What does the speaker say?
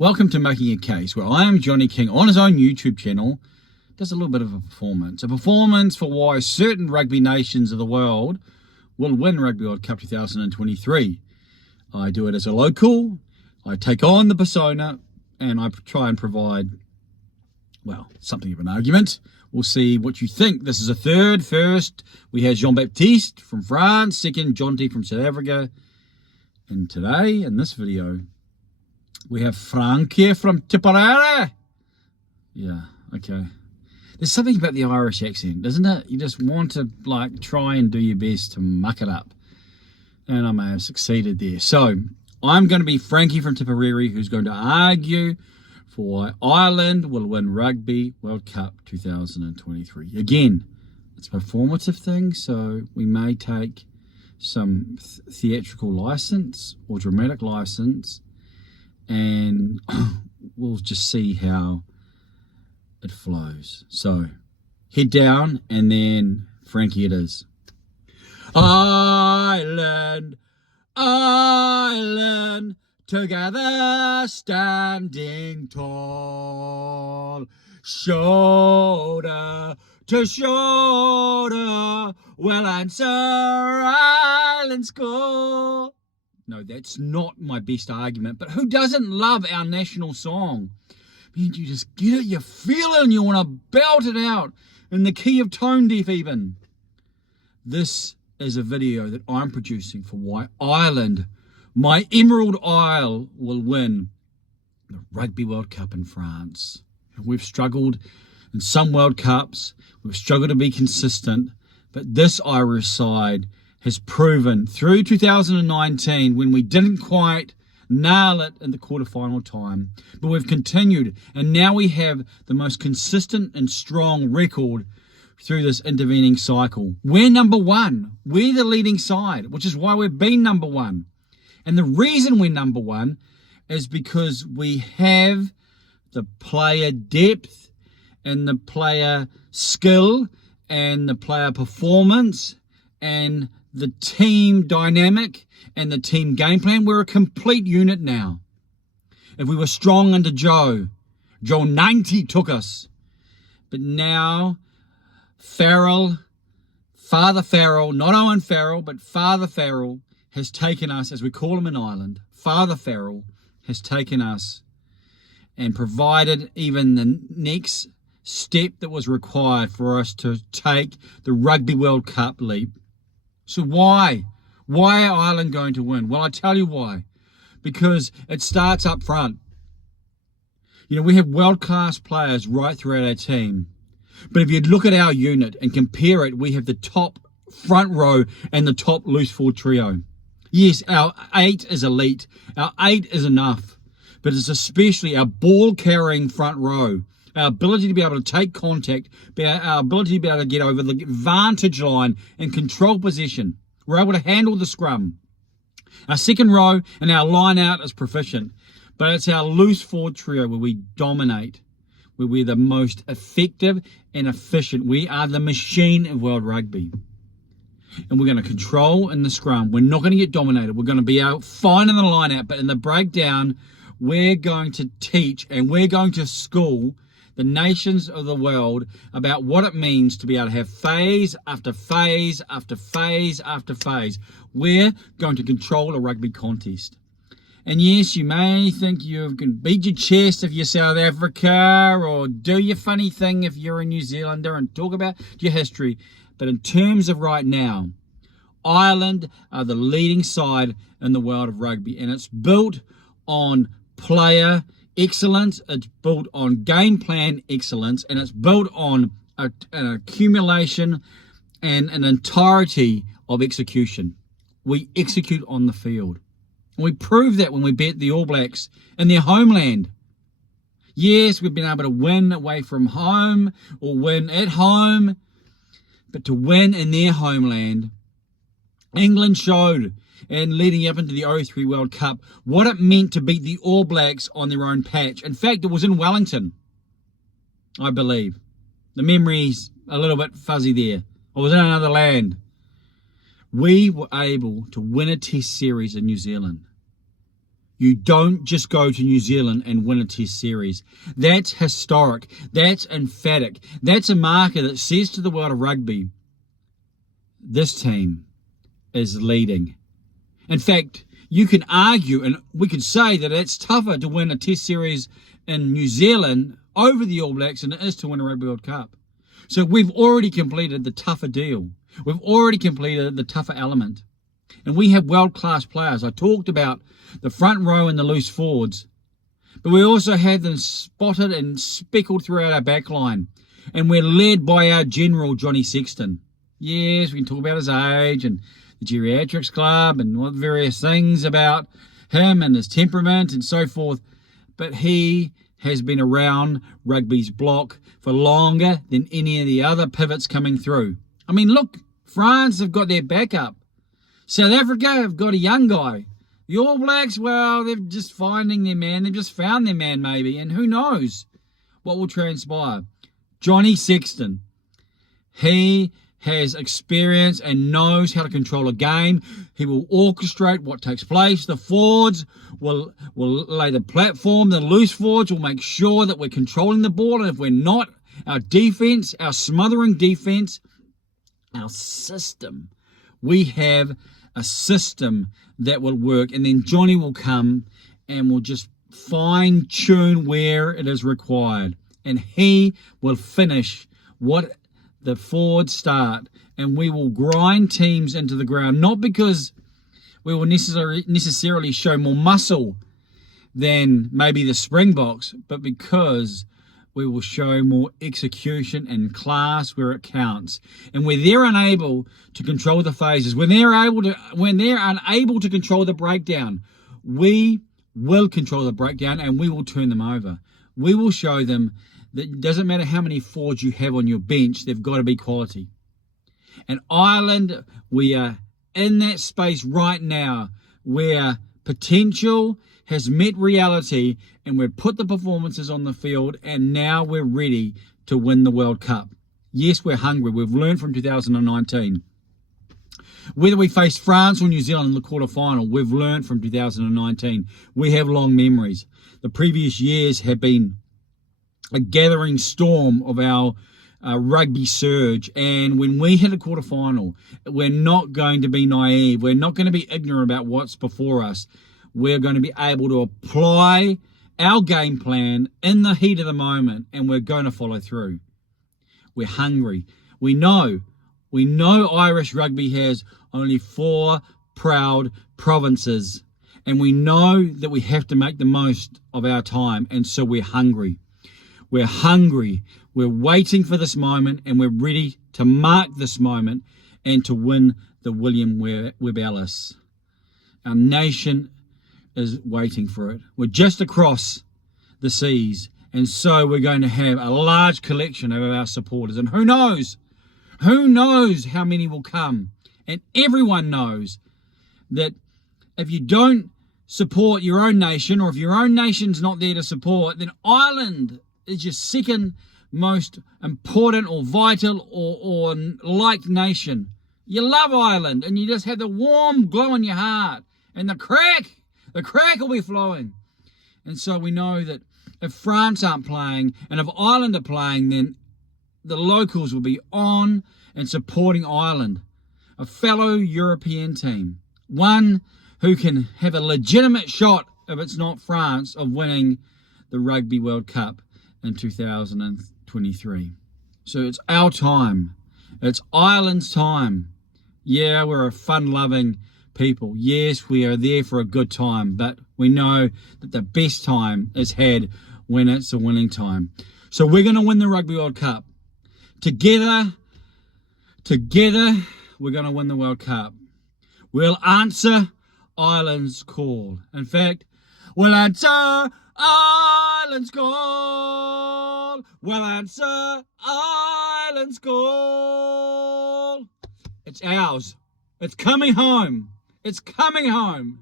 Welcome to Making a Case, where I am Johnny King on his own YouTube channel does a little bit of a performance for why certain rugby nations of the world will win Rugby World Cup 2023. I do it as a local, I take on the persona, and I try and provide, well, something of an argument. We'll see what you think. This is a third. First, we have Jean-Baptiste from France. Second, Jonty from South Africa. And today, in this video, we have Frankie from Tipperary. Yeah, okay. There's something about the Irish accent, isn't it? You just want to, try and do your best to muck it up. And I may have succeeded there. So, I'm going to be Frankie from Tipperary, who's going to argue for why Ireland will win Rugby World Cup 2023. Again, it's a performative thing, so we may take some theatrical license or dramatic license, and we'll just see how it flows. So, head down, and then Frankie it is. Ireland, Ireland, together standing tall, shoulder to shoulder, we'll answer Ireland's call. No, that's not my best argument, but who doesn't love our national song? Man, you just get it, you feel it, and you want to belt it out in the key of tone deaf even. This is a video that I'm producing for why Ireland, my Emerald Isle, will win the Rugby World Cup in France. We've struggled in some World Cups, we've struggled to be consistent, but this Irish side has proven through 2019, when we didn't quite nail it in the quarterfinal time, but we've continued, and now we have the most consistent and strong record through this intervening cycle. We're number one. We're the leading side, which is why we've been number one. And the reason we're number one is because we have the player depth and the player skill and the player performance and the team dynamic and the team game plan. We're a complete unit now. If we were strong under Joe 90 took us. But now Farrell, Father Farrell, not Owen Farrell, but Father Farrell has taken us, as we call him in Ireland, Father Farrell has taken us and provided even the next step that was required for us to take the Rugby World Cup leap. So why? Why are Ireland going to win? Well, I tell you why. Because it starts up front. You know, we have world-class players right throughout our team. But if you look at our unit and compare it, we have the top front row and the top loose forward trio. Yes, our 8 is elite. Our 8 is enough. But it's especially our ball-carrying front row. Our ability to be able to take contact, our ability to be able to get over the vantage line and control possession. We're able to handle the scrum. Our second row and our line out is proficient. But it's our loose forward trio where we dominate, where we're the most effective and efficient. We are the machine of world rugby. And we're going to control in the scrum. We're not going to get dominated. We're going to be out fine in the line out. But in the breakdown, we're going to teach and we're going to school the nations of the world about what it means to be able to have phase after phase after phase after phase. We're going to control a rugby contest. And yes, you may think you can beat your chest if you're South Africa, or do your funny thing if you're a New Zealander and talk about your history. But in terms of right now, Ireland are the leading side in the world of rugby, and it's built on player excellence, it's built on game plan excellence, and it's built on an accumulation and an entirety of execution. We execute on the field. And we prove that when we beat the All Blacks in their homeland. Yes, we've been able to win away from home or win at home, but to win in their homeland, England showed, and leading up into the 03 World Cup, what it meant to beat the All Blacks on their own patch. In fact, it was in Wellington, I believe. The memory's a little bit fuzzy there. I was in another land. We were able to win a test series in New Zealand. You don't just go to New Zealand and win a test series. That's historic. That's emphatic. That's a marker that says to the world of rugby, this team is leading. In fact, you can argue, and we could say that it's tougher to win a test series in New Zealand over the All Blacks than it is to win a Rugby World Cup. So we've already completed the tougher deal. We've already completed the tougher element. And we have world-class players. I talked about the front row and the loose forwards. But we also have them spotted and speckled throughout our back line. And we're led by our general, Johnny Sexton. Yes, we can talk about his age and the geriatrics club and what various things about him and his temperament and so forth. But he has been around rugby's block for longer than any of the other pivots coming through. I mean, look, France have got their backup. South Africa have got a young guy. The All Blacks, well, they're just finding their man. They've just found their man, maybe. And who knows what will transpire. Johnny Sexton, he has experience and knows how to control a game. He will orchestrate what takes place. The forwards will lay the platform. The loose forwards will make sure that we're controlling the ball. And if we're not, our defense, our smothering defense, our system, we have a system that will work. And then Johnny will come and will just fine tune where it is required. And he will finish what the forwards start, and we will grind teams into the ground, not because we will necessarily show more muscle than maybe the Springboks, but because we will show more execution and class where it counts. And where they're unable to control the phases, when they're unable to control the breakdown, we will control the breakdown and we will turn them over. We will show them that it doesn't matter how many forwards you have on your bench, they've got to be quality. And Ireland, we are in that space right now where potential has met reality and we've put the performances on the field and now we're ready to win the World Cup. Yes, we're hungry. We've learned from 2019. Whether we face France or New Zealand in the quarterfinal, we've learned from 2019. We have long memories. The previous years have been a gathering storm of our rugby surge, and when we hit a quarterfinal, we're not going to be naive. We're not going to be ignorant about what's before us. We're going to be able to apply our game plan in the heat of the moment, and we're going to follow through. We're hungry. We know Irish rugby has only 4 proud provinces, and we know that we have to make the most of our time, and so we're hungry. We're hungry. We're waiting for this moment, and we're ready to mark this moment and to win the William Webb Ellis. Our nation is waiting for it. We're just across the seas, and so we're going to have a large collection of our supporters. And who knows how many will come. And everyone knows that if you don't support your own nation, or if your own nation's not there to support, then Ireland is your second most important or vital or liked nation. You love Ireland and you just have the warm glow in your heart, and the crack will be flowing. And so we know that if France aren't playing and if Ireland are playing, then the locals will be on and supporting Ireland, a fellow European team, one who can have a legitimate shot, if it's not France, of winning the Rugby World Cup in 2023. So it's our time. It's Ireland's time. Yeah, we're a fun-loving people. Yes, we are there for a good time, but we know that the best time is had when it's a winning time. So we're going to win the Rugby World Cup. Together, we're going to win the World Cup. We'll answer Ireland's call. In fact, we'll answer Ireland's call. We'll answer Ireland's call. It's ours. It's coming home. It's coming home.